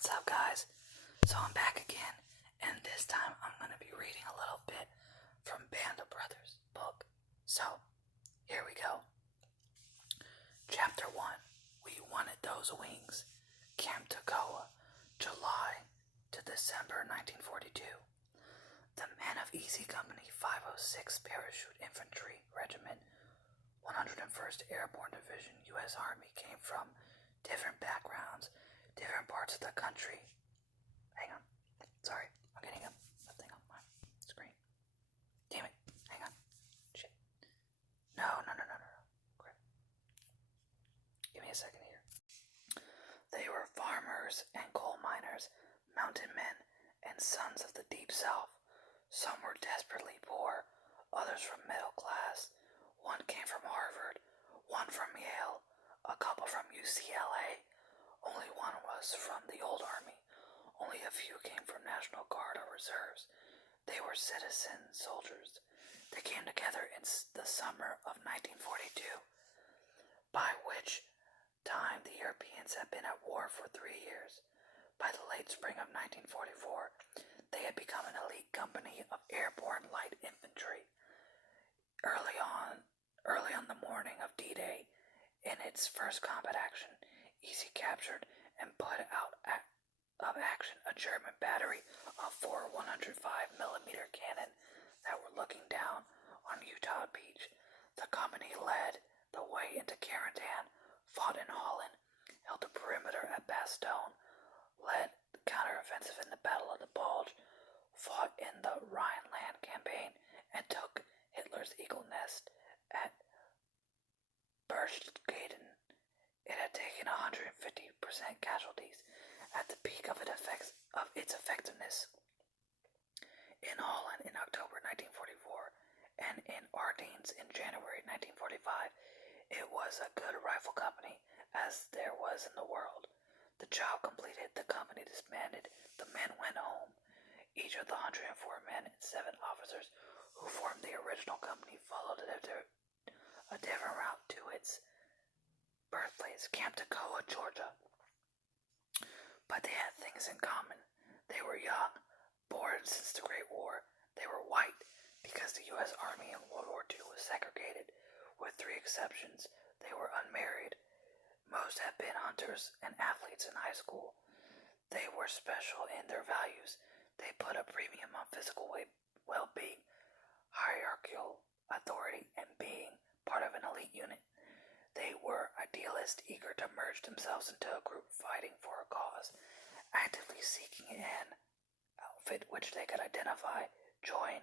What's up, guys? So I'm back again, and this time I'm going to be reading a little bit from Band of Brothers book. So, here we go. Chapter 1. We Wanted Those Wings. Camp Toccoa, July to December 1942. The men of Easy Company 506 Parachute Infantry Regiment, 101st Airborne Division, U.S. Army came from different backgrounds, different parts of the country. Hang on. Sorry, I'm getting a thing on my screen. Damn it. Hang on. Shit. No. Crap. Give me a second here. They were farmers and coal miners, mountain men, and sons of the Deep South. Some were desperately poor, others from middle class. One came from Harvard, one from Yale, a couple from UCLA. Only one was from the old army. Only a few came from National Guard or reserves. They were citizen soldiers. They came together in the summer of 1942, by which time the Europeans had been at war for 3 years. By the late spring of 1944, they had become an elite company of airborne light infantry. Early on the morning of D-Day, in its first combat action, Easy captured and put out of action a German battery of 4 105mm cannon that were looking down on Utah Beach. The company led the way into Carentan, fought in Holland, held the perimeter at Bastogne, led the counteroffensive in the Battle of the Bulge, fought in the Rhineland campaign, and took Hitler's Eagle Nest at Berchtesgaden. It had taken 150% casualties at the peak of its effectiveness. In Holland in October 1944 and in Ardennes in January 1945, it was a good rifle company as there was in the world. The job completed, the company disbanded, the men went home. Each of the 104 men and 7 officers who formed the original company followed a different route to its birthplace, Camp Toccoa, Georgia. But they had things in common. They were young, born since the Great War. They were white because the U.S. Army in World War II was segregated. With 3 exceptions, they were unmarried. Most had been hunters and athletes in high school. They were special in their values. They put a premium on physical well-being, hierarchical authority, and being part of an elite unit. They were idealists, eager to merge themselves into a group fighting for a cause, actively seeking an outfit which they could identify, join,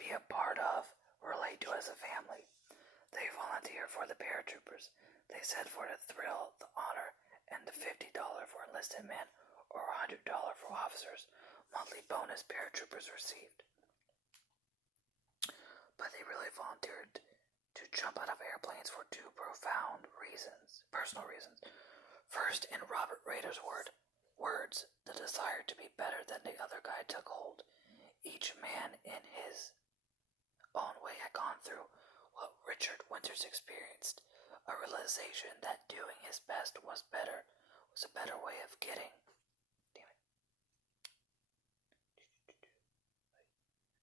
be a part of, relate to as a family. They volunteered for the paratroopers. They said for the thrill, the honor, and the $50 for enlisted men or $100 for officers, monthly bonus paratroopers received. But they really volunteered to jump out of airplanes for 2 profound reasons, personal reasons. First, in Robert Rader's words, the desire to be better than the other guy took hold. Each man in his own way had gone through what Richard Winters experienced, a realization that doing his best was a better way of getting.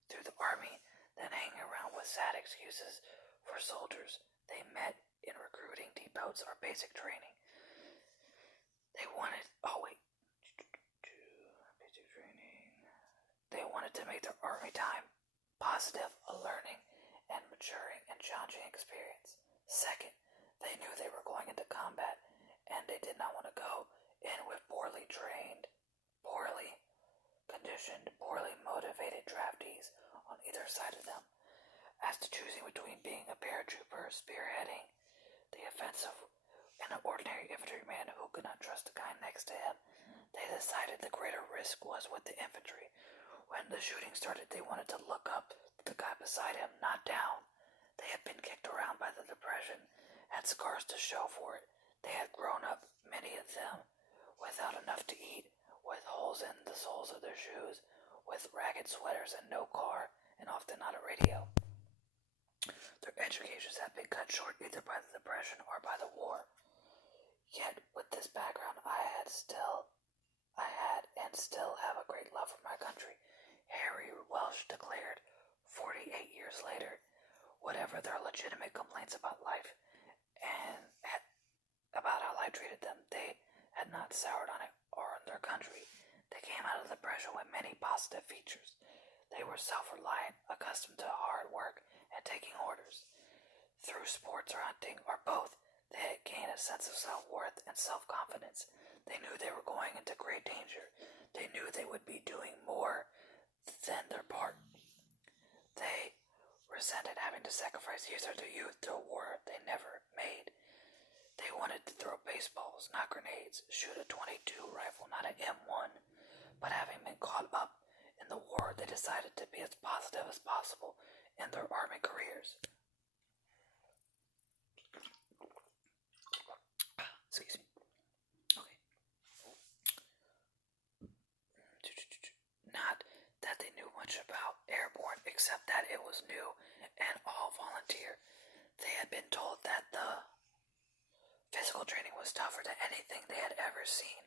Through the army, then hanging around with sad excuses for soldiers they met in recruiting depots or basic training. They wanted to make their army time positive, a learning and maturing and challenging experience. Second, they knew they were going into combat and they did not want to go in with poorly trained, poorly conditioned, poorly motivated draftees on either side of them. As to choosing between being a paratrooper, spearheading the offensive, and an ordinary infantryman who could not trust the guy next to him, they decided the greater risk was with the infantry. When the shooting started, they wanted to look up the guy beside him, not down. They had been kicked around by the Depression, had scars to show for it. They had grown up, many of them, without enough to eat, with holes in the soles of their shoes, with ragged sweaters and no car, and often not a radio. Their educations had been cut short either by the Depression or by the war. Yet, with this background, I had still have a great love for my country," Harry Welsh declared 48 years later. Whatever their legitimate complaints about life and about how life treated them, they had not soured on it or on their country. They came out of the depression with many positive features. They were self-reliant, accustomed to hard work and taking orders. Through sports or hunting, or both, they had gained a sense of self-worth and self-confidence. They knew they were going into great danger. They knew they would be doing more than their part. They resented having to sacrifice years of their youth to a war they never made. They wanted to throw baseballs, not grenades, shoot a .22 rifle, not an M1. But having been caught up in the war, they decided to be as positive as possible in their army careers. Excuse me. Okay. Not that they knew much about airborne, except that it was new and all volunteer. They had been told that the physical training was tougher than anything they had ever seen,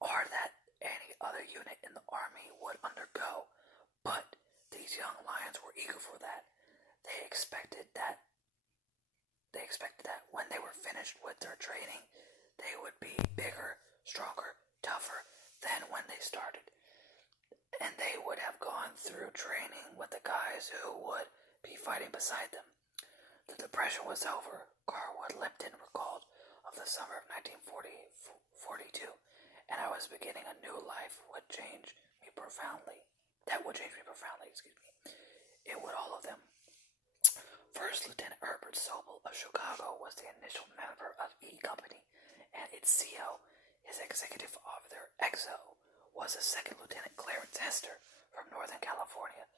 or that any other unit in the army would undergo. But these young lions were eager for that. They expected that when they were finished with their training, they would be bigger, stronger, tougher than when they started. And they would have gone through training with the guys who would be fighting beside them. The depression was over, Garwood Lipton recalled of the summer of 1942, and I was beginning a new life that would change me profoundly, It would all of them. First Lieutenant Herbert Sobel of Chicago was the initial member of E Company, and its CO, his executive officer, EXO, was the Second Lieutenant Clarence Hester from Northern California.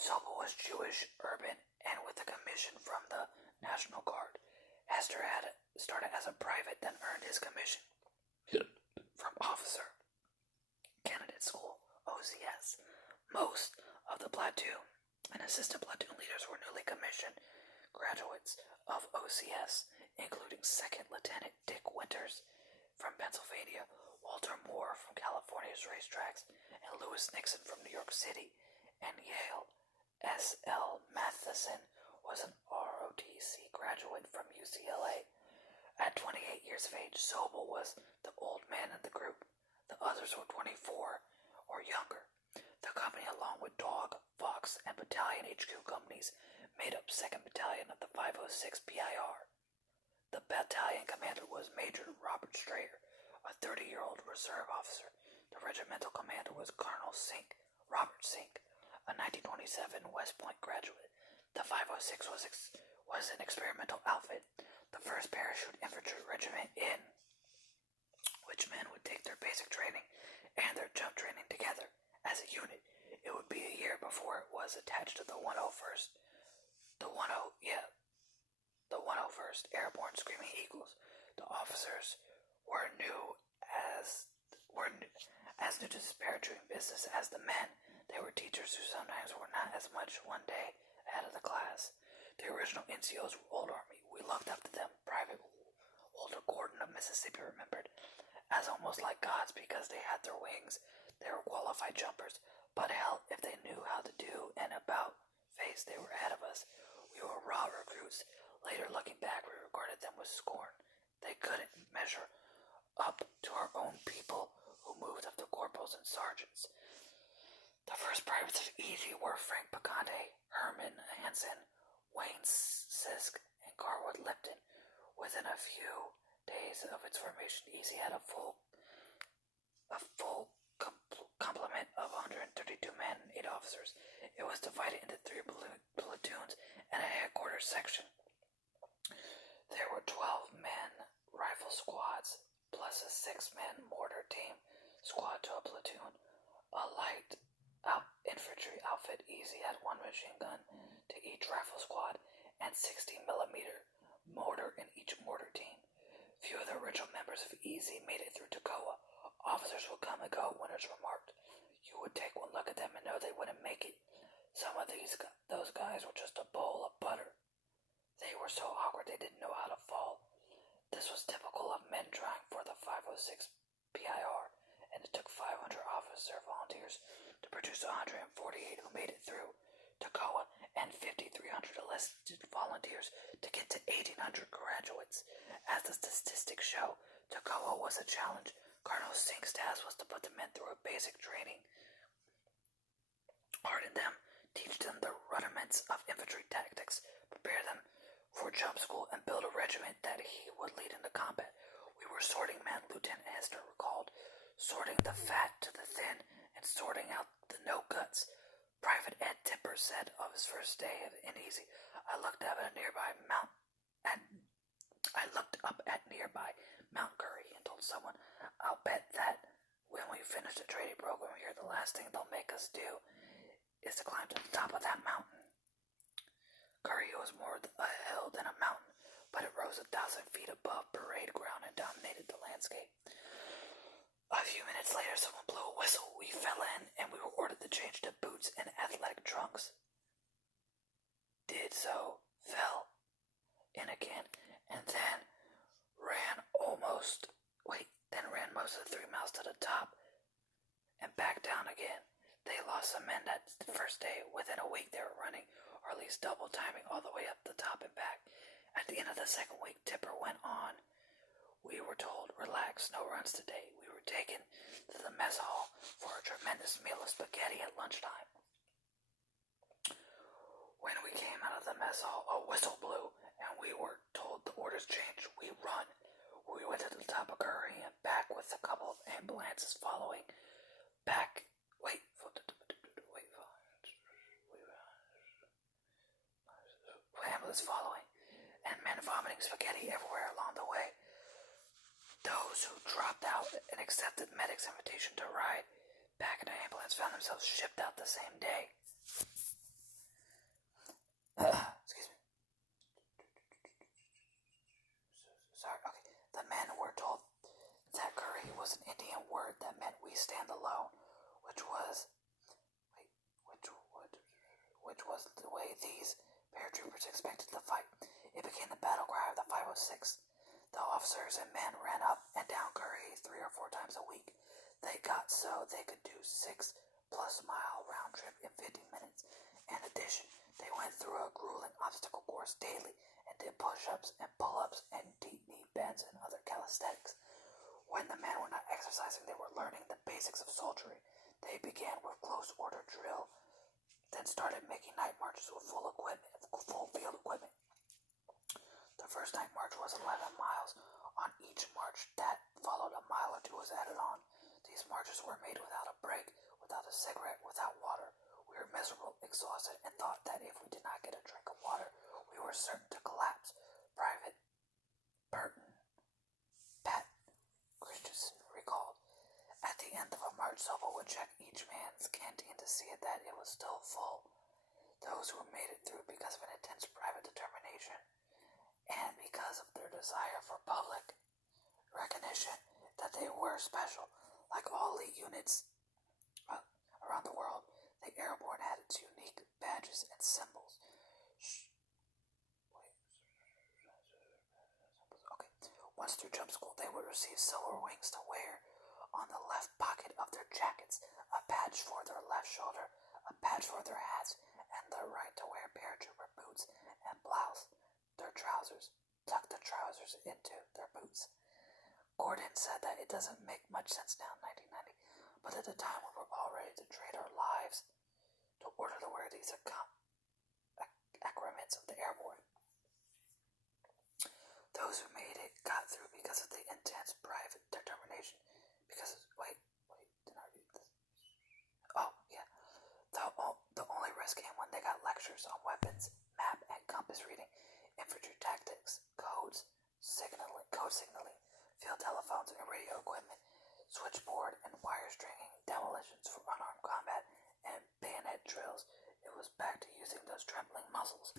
Sobel was Jewish, urban, and with a commission from the National Guard. Hester had started as a private, then earned his commission from Officer Candidate School, OCS. Most of the platoon and assistant platoon leaders were newly commissioned graduates of OCS, including Second Lieutenant Dick Winters from Pennsylvania, Walter Moore from California's racetracks, and Lewis Nixon from New York City and Yale. S.L. Matheson was an ROTC graduate from UCLA. At 28 years of age, Sobel was the old man in the group. The others were 24 or younger. The company, along with Dog, Fox, and Battalion HQ companies, made up 2nd Battalion of the 506 PIR. The battalion commander was Major Robert Strayer, a 30-year-old reserve officer. The regimental commander was Colonel Robert Sink, a 1927 West Point graduate. The 506 was an experimental outfit, the first parachute infantry regiment in which men would take their basic training and their jump training together as a unit. It would be a year before it was attached to the 101st Airborne Screaming Eagles. The officers were as new to this paratrooping business as the men. They were teachers who sometimes were not as much one day ahead of the class. The original NCOs were Old Army. We looked up to them, Private Walter Gordon of Mississippi remembered, as almost like gods because they had their wings. They were qualified jumpers, but hell, if they knew how to do an about face, they were ahead of us. We were raw recruits. Later, looking back, we regarded them with scorn. They couldn't measure up to our own people who moved up to corporals and sergeants. The first privates of Easy were Frank Picante, Herman Hansen, Wayne Sisk, and Garwood Lipton. Within a few days of its formation, Easy had a full complement of 132 men and 8 officers. It was divided into 3 platoons and a headquarters section. There were 12-man rifle squads, plus a 6-man mortar team squad to a platoon. A light infantry outfit Easy had 1 machine gun to each rifle squad and 60mm mortar in each mortar team. Few of the original members of Easy made it through Toccoa. Officers would come and go, Winters remarked. You would take one look at them and know they wouldn't make it. Some of those guys were just a bowl of butter. They were so awkward they didn't know how to fall. This was typical of men trying for the 506 PIR, and it took 500 officers officer volunteers to produce 148 who made it through TOCOA and 5,300 enlisted volunteers to get to 1,800 graduates. As the statistics show, TOCOA was a challenge. Colonel Singh's task was to put the men through a basic training, harden them, teach them the rudiments of infantry tactics, prepare them for jump school, and build a regiment that he would lead into combat. We were sorting men, Lieutenant Hester recalled, sorting the fat to the thin and sorting out the no guts. Private Ed Tipper said of his first day in Easy, I looked up at nearby Mount Curry and told someone, I'll bet that when we finish the training program here, the last thing they'll make us do is to climb to the top of that mountain. Curry was more a hill than a mountain, but it rose 1,000 feet above parade ground and dominated the landscape. A few minutes later, someone blew a whistle. We fell in, and we were ordered to change to boots and athletic trunks. Did so, fell in again, and then ran most of the 3 miles to the top and back down again. They lost some men that first day. Within a week, they were running, or at least double timing all the way up the top and back. At the end of the second week, Tipper went on. We were told, relax, no runs today. We were taken to the mess hall for a tremendous meal of spaghetti at lunchtime. When we came out of the mess hall, a whistle blew, and we were told the orders changed. We run. We went to the top of Curry and back with a couple of ambulances following. Ambulance following, and men vomiting spaghetti everywhere along the way. Those who dropped out and accepted medic's invitation to ride back in the ambulance found themselves shipped out the same day. Excuse me. Sorry, okay. The men were told that Curry was an Indian word that meant we stand alone, which was the way these paratroopers expected to fight. It became the battle cry of the 506th. The officers and men ran up and down Curry 3 or 4 times a week. They got so they could do 6+ mile round trip in 15 minutes. In addition, they went through a grueling obstacle course daily and did push-ups and pull-ups and deep knee bends and other calisthenics. When the men were not exercising, they were learning the basics of soldiery. They began with close order drill, then started making night marches with full field equipment. The first night march was 11 miles. On each march that followed, a mile or 2 was added on. These marches were made without a break, without a cigarette, without water. We were miserable, exhausted, and thought that if we did not get a drink of water, we were certain to collapse. Private Pat Christensen recalled. At the end of a march, Sobel would check each man's canteen to see that it was still full. Those who made it through because of an intense private determination and because of their desire for public recognition that they were special, like all elite units around the world. The airborne had its unique badges and symbols. Once through jump school, they would receive silver wings to wear on the left pocket of their jackets, a patch for their left shoulder, a patch for their hats, and the right to wear paratrooper boots and blouse. Their trousers, tuck the trousers into their boots. Gordon said that it doesn't make much sense now in 1990, but at the time we were all ready to trade our lives to order to wear these accoutrements of the airborne. Those who made it got through because of the intense private determination. Did I read this? Oh, yeah. The only risk came when they got lectures on weapons, map and compass reading, infantry tactics, code signaling, field telephones and radio equipment, switchboard and wire stringing, demolitions for unarmed combat, and bayonet drills. It was back to using those trembling muscles.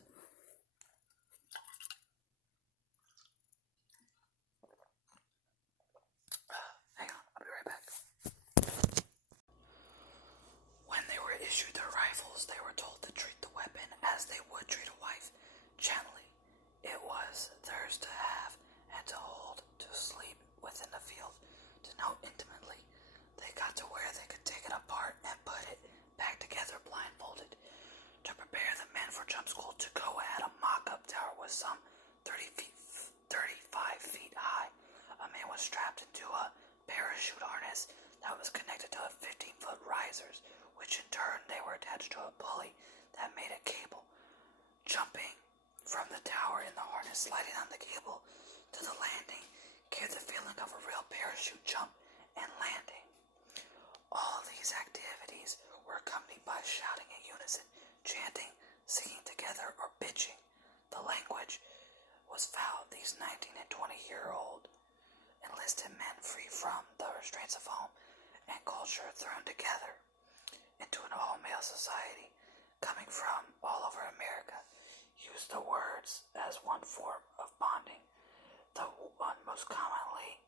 parachute harness that was connected to a 15-foot risers, which in turn they were attached to a pulley that made a cable. Jumping from the tower in the harness, sliding on the cable to the landing, gave the feeling of a real parachute jump and landing. All these activities were accompanied by shouting in unison, chanting, singing together, or bitching. The language was foul. These 19 and 20-year-old enlisted men, free from the restraints of home and culture, thrown together into an all-male society coming from all over America, used the words as one form of bonding. The one most commonly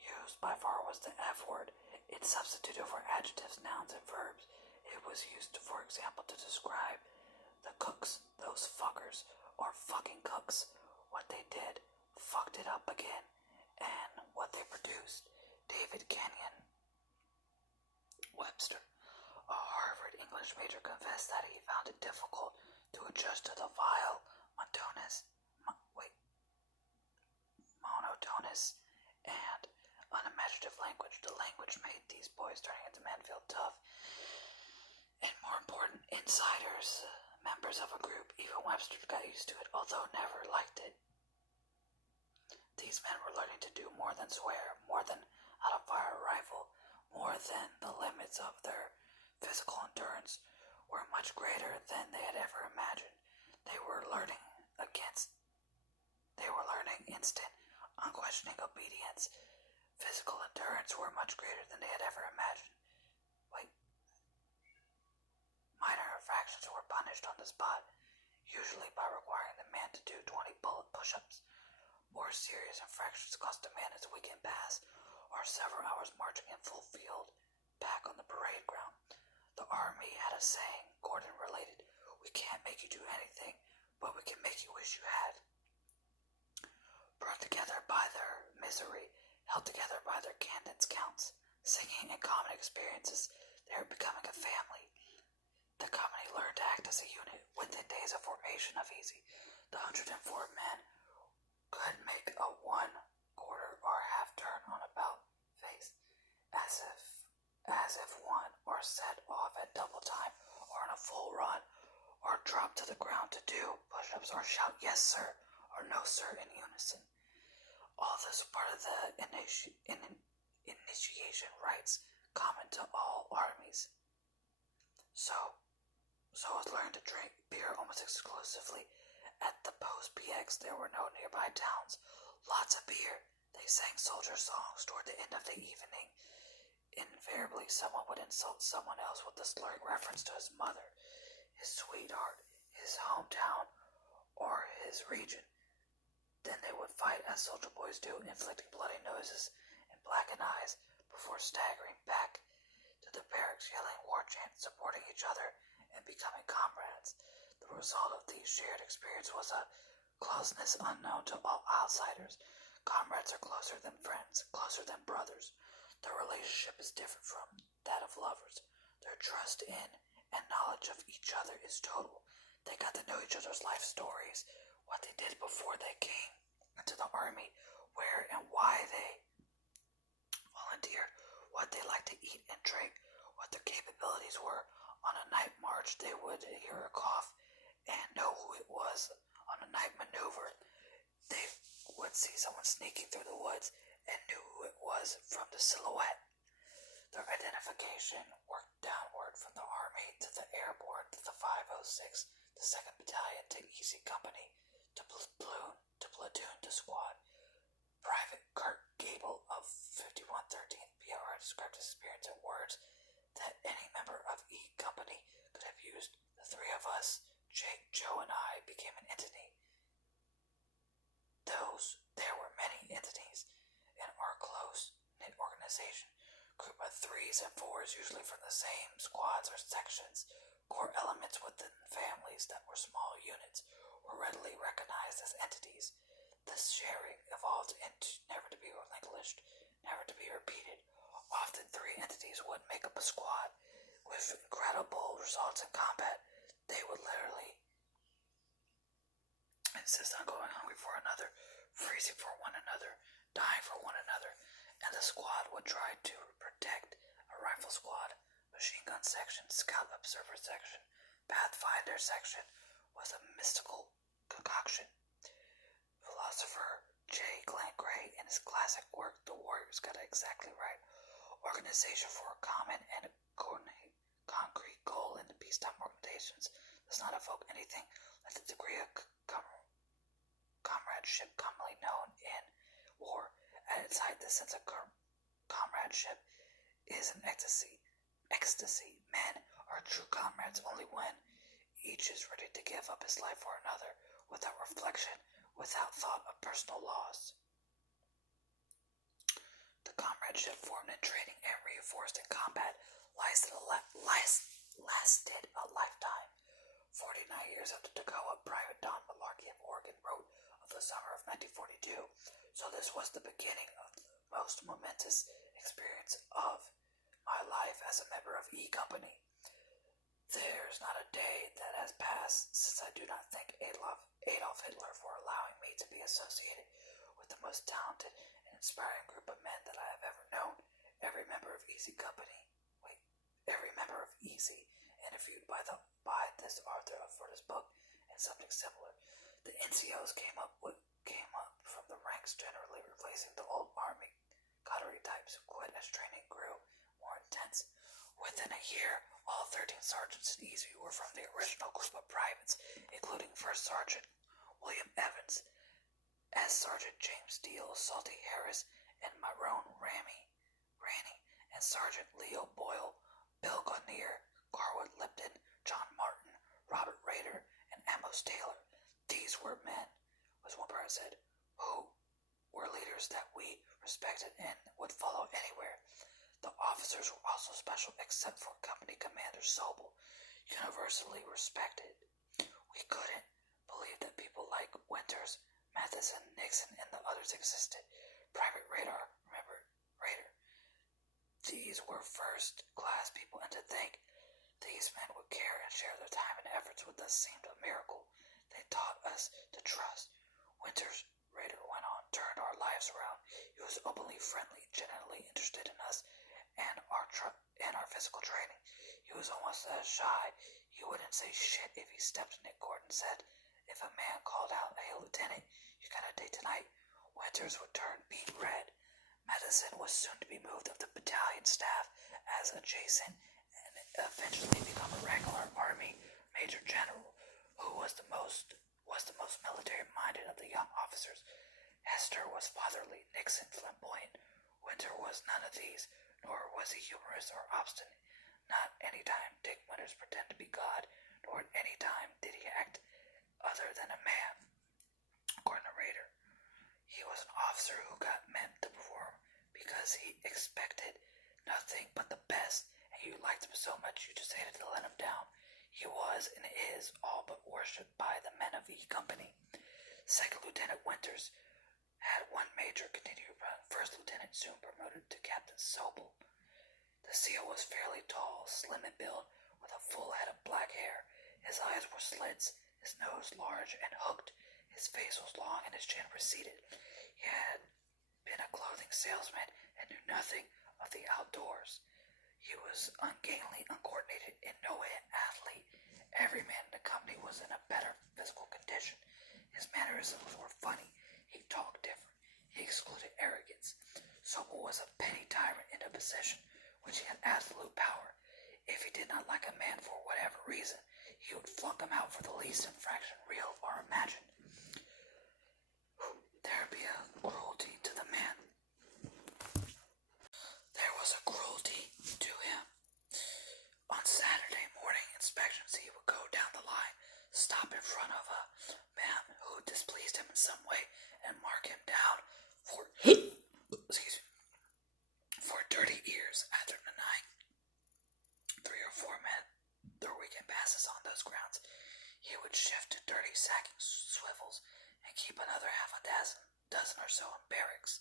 used by far was the F word. It substituted for adjectives, nouns, and verbs. It was used, for example, to describe the cooks, those fuckers, or fucking cooks. What they did, fucked it up again, and what they produced. David Kenyon Webster, a Harvard English major, confessed that he found it difficult to adjust to the vile, monotonous, and unimaginative language. The language made these boys turning into men feel tough, and more important, insiders, members of a group. Even Webster got used to it, although never liked it. These men were learning to do more than swear, more than how to fire a rifle, more than the limits of their physical endurance were much greater than they had ever imagined. They were learning instant, unquestioning obedience. Physical endurance were much greater than they had ever imagined. Minor infractions were punished on the spot, usually by requiring the man to do 20 bullet push-ups. More serious infractions cost a man his weekend pass, or several hours marching in full field back on the parade ground. The Army had a saying, Gordon related, "We can't make you do anything, but we can make you wish you had." Brought together by their misery, held together by their cadence counts, singing and common experiences, they were becoming a family. The company learned to act as a unit. Within days of formation of Easy, the 104 men could make a 1/4 or half turn on about face, as if one, or set off at double time, or in a full run, or drop to the ground to do push-ups, or shout "yes sir" or "no sir" in unison. All this part of the initiation rites common to all armies. So was learned to drink beer almost exclusively. At the post PX there were no nearby towns. Lots of beer. They sang soldier songs toward the end of the evening. Invariably someone would insult someone else with a slurring reference to his mother, his sweetheart, his hometown, or his region. Then they would fight as soldier boys do, inflicting bloody noses and blackened eyes before staggering back to the barracks, yelling war chants, supporting each other, and becoming comrades. The result of these shared experience was a closeness unknown to all outsiders. Comrades are closer than friends, closer than brothers. Their relationship is different from that of lovers. Their trust in and knowledge of each other is total. They got to know each other's life stories, what they did before they came into the army, where and why they volunteered, what they liked to eat and drink, what their capabilities were. On a night march, they would hear a cough and know who it was. On a night maneuver, they would see someone sneaking through the woods and knew who it was from the silhouette. Their identification worked downward from the army to the airborne, to the 506, the 2nd Battalion, to Easy Company, to platoon, to squad. Private Kurt Gable of 5113th PRI described his experience in words that any member of E Company could have used. The three of us, Jake, Joe, and I, became an entity. There were many entities in our close-knit organization, grouped by 3s and 4s, usually from the same squads or sections. Core elements within families that were small units were readily recognized as entities. This sharing evolved into never to be relinquished, never to be repeated. Often 3 entities would make up a squad. With incredible results in combat, they would literally insist on going hungry for another, freezing for one another, dying for one another, and the squad would try to protect a rifle squad, machine gun section, scout observer section, pathfinder section was a mystical concoction. Philosopher J. Glenn Gray, in his classic work The Warriors, got it exactly right. Organization for a common and concrete goal in the peacetime organizations does not evoke anything like the degree of comradeship commonly known in war. At its height, the sense of comradeship is an ecstasy. Men are true comrades only when each is ready to give up his life for another, without reflection, without thought of personal loss. The comradeship formed in training and reinforced in combat lasted a lifetime. 49 years after Toccoa, Private Don Malarkey of Oregon wrote of the summer of 1942, so this was the beginning of the most momentous experience of my life as a member of E Company. There's not a day that has passed since I do not thank Adolf Hitler for allowing me to be associated with the most talented and inspiring group of men that I have ever known. Every member of Easy, interviewed by this author for this book and something similar. The NCOs came up from the ranks, generally replacing the old Army coterie types who quit as training grew more intense. Within a year, all 13 sergeants in Easy were from the original group of privates, including First Sergeant William Evans, as Sergeant James Deal, Salty Harris, and Myron Raney, and Sergeant Leo Boyle, Bill Gunnier, Carwood Lipton, John Martin, Robert Rader, and Amos Taylor. These were men, was one person said, who were leaders that we respected and would follow anywhere. The officers were also special except for Company Commander Sobel, universally respected. We couldn't believe that people like Winters, Matheson, Nixon, and the others existed. Private Radar, remember Rader. These were first-class people, and to think these men would care and share their time and efforts with us seemed a miracle. They taught us to trust. Winters, Rader went on, turned our lives around. He was openly friendly, genuinely interested in us and our physical training. He was almost shy. He wouldn't say shit if he stepped in it. Gordon said, if a man called out, hey, Lieutenant, you got a date tonight, Winters would turn beet red. Madison was soon to be moved up the battalion staff as adjacent and eventually become a regular Army Major General, who was the most military-minded of the young officers. Hester was fatherly, Nixon flamboyant. Winter was none of these, nor was he humorous or obstinate. Not any time Dick Winters pretended to be God, nor at any time did he act other than a man. According to Rader, he was an officer who got men to perform because he expected nothing but the best, and you liked him so much you just hated to let him down. He was and is all but worshipped by the men of E Company. Second Lieutenant Winters had one major continued run. First Lieutenant soon promoted to Captain Sobel. The SEAL was fairly tall, slim in build, with a full head of black hair. His eyes were slits, his nose large and hooked, his face was long and his chin receded. He had been a clothing salesman and knew nothing of the outdoors. He was ungainly, uncoordinated, and no athlete. Every man in the company was in a better physical condition. His mannerisms were funny. He talked different. He excluded arrogance. Sobel was a petty tyrant in a position which he had absolute power. If he did not like a man for whatever reason, he would flunk him out for the least infraction, real or imagined. There would be a cruelty to the man. There was a cruelty to him. On Saturday morning inspections, he would go down the line, stop in front of a man who displeased him in some way, and mark him down for dirty ears. After the night, 3 or 4 men their weekend passes on those grounds, he would shift to dirty sacking swivels and keep another half a dozen or so in barracks.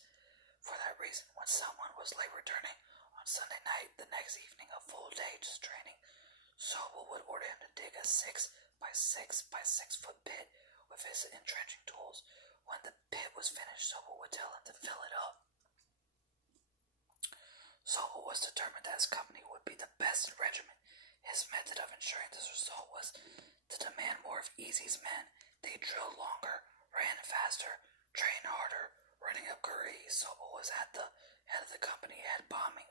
For that reason, when someone was late returning on Sunday night, the next evening a full day's training, Sobel would order him to dig a 6 by 6 by 6 foot pit with his entrenching tools. When the pit was finished, Sobel would tell him to fill it up. Sobel was determined that his company would be the best in regiment. His method of ensuring this result was to demand more of Easy's men. They drilled longer, ran faster, trained harder, running up Guri. Sobel was at the head of the company, head bobbing,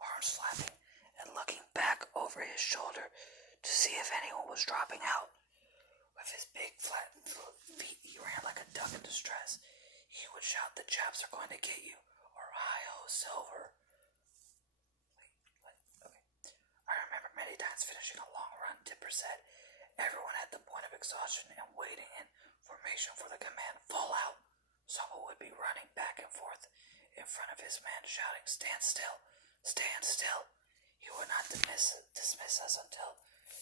arms flapping, and looking back over his shoulder to see if anyone was dropping out. With his big flat feet, he ran like a duck in distress. He would shout, "The Japs are going to get you," or "Hi-ho, Silver." Okay. I remember many times finishing a long run, Tipper said. Everyone at the point of exhaustion and waiting in formation for the command, "Full out." Sobel would be running back and forth in front of his men, shouting, "Stand still! Stand still!" He would not dismiss us until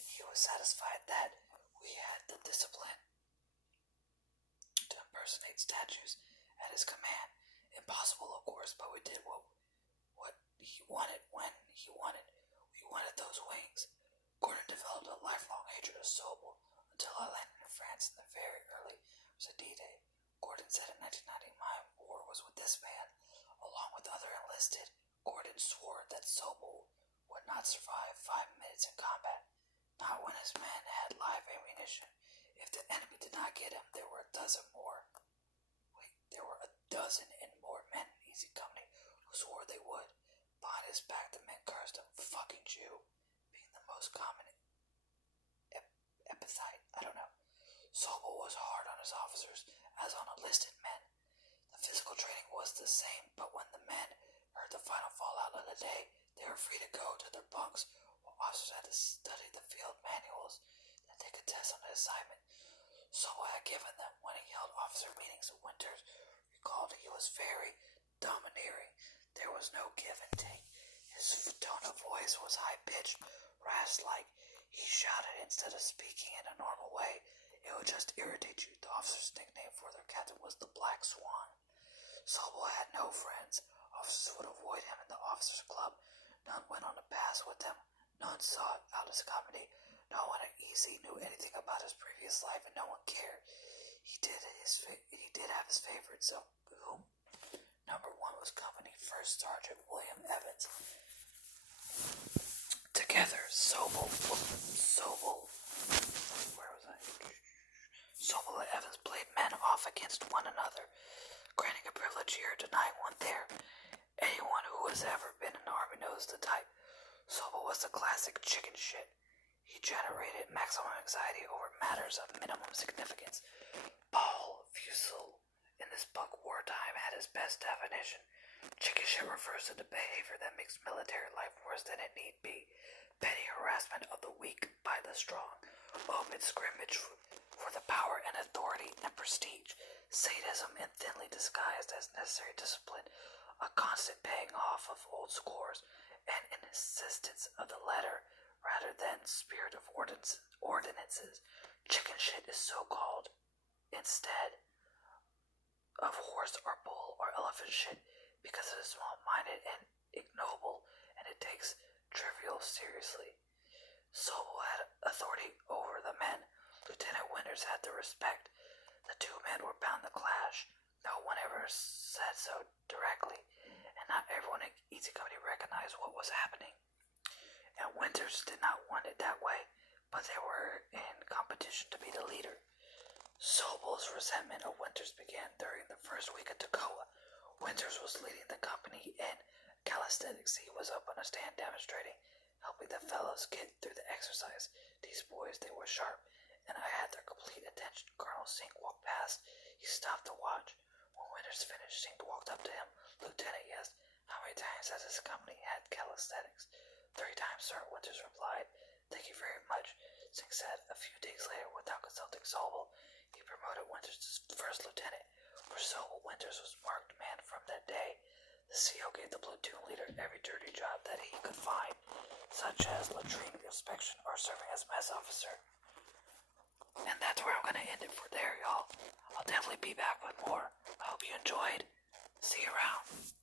he was satisfied that we had the discipline to impersonate statues at his command. Impossible, of course, but we did what he wanted when he wanted. We wanted those wings. Gordon developed a lifelong hatred of Sobel until I landed in France in the very early D-Day. Gordon said in 1990 my war was with this man. Along with other enlisted, Gordon swore that Sobel would not survive 5 minutes in combat, not when his men had live ammunition. If the enemy did not get him, there were a dozen and more men in Easy Company who swore they would. Behind his back, the men cursed him, "fucking Jew," being the most common epithet. I don't know. Sobel was hard on his officers, as on enlisted men. The physical training was the same, but when the men heard the final fallout of the day, they were free to go to their bunks, while officers had to study the field manuals that they could test on the assignment. Sobel had given them when he held officer meetings. Winters recalled he was very domineering. There was no give and take. His tone of voice was high-pitched, rasp-like. He shouted instead of speaking in a normal way. It would just irritate you. The officer's nickname for their captain was the Black Swan. Sobel had no friends. Officers would avoid him in the officers' club. None went on a pass with him. None sought out his company. No one at Easy knew anything about his previous life, and no one cared. He did have his favorites, of whom number one was Company First Sergeant William Evans. Together, Sobel and Evans played men off against one another, granting a privilege here, denying one there. Anyone who has ever been in the army knows the type. Sobel was the classic chicken shit. He generated maximum anxiety over matters of minimum significance. Paul Fussell, in this book Wartime, had his best definition. Chicken shit refers to the behavior that makes military life worse than it need be. Petty harassment of the weak by the strong. Open scrimmage for the power and authority and prestige. Sadism and thinly disguised as necessary discipline. A constant paying off of old scores and an insistence of the letter rather than spirit of ordinances. Chicken shit is so called instead of horse or bull or elephant shit because it is small-minded and ignoble, and it takes trivial seriously. Sobel had authority over the men. Lieutenant Winters had the respect. The two men were bound to clash. No one ever said so directly, and not everyone in Easy Company recognized what was happening. And Winters did not want it that way, but they were in competition to be the leader. Sobel's resentment of Winters began during the first week at Toccoa. Winters was leading the company in calisthenics. He was up on a stand demonstrating, helping the fellows get through the exercise. These boys, they were sharp, and I had their complete attention. Colonel Sink walked past. He stopped to watch. When Winters finished, Sink walked up to him. "Lieutenant," he asked, "how many times has this company had calisthenics?" "3 times, sir," Winters replied. "Thank you very much," Sink said. A few days later, without consulting Sobel, he promoted Winters to first lieutenant. For Sobel, Winters was marked man from that day. The CO gave the platoon leader every dirty job that he could find, such as latrine inspection or serving as mess officer. And that's where I'm going to end it for there, y'all. I'll definitely be back with more. I hope you enjoyed. See you around.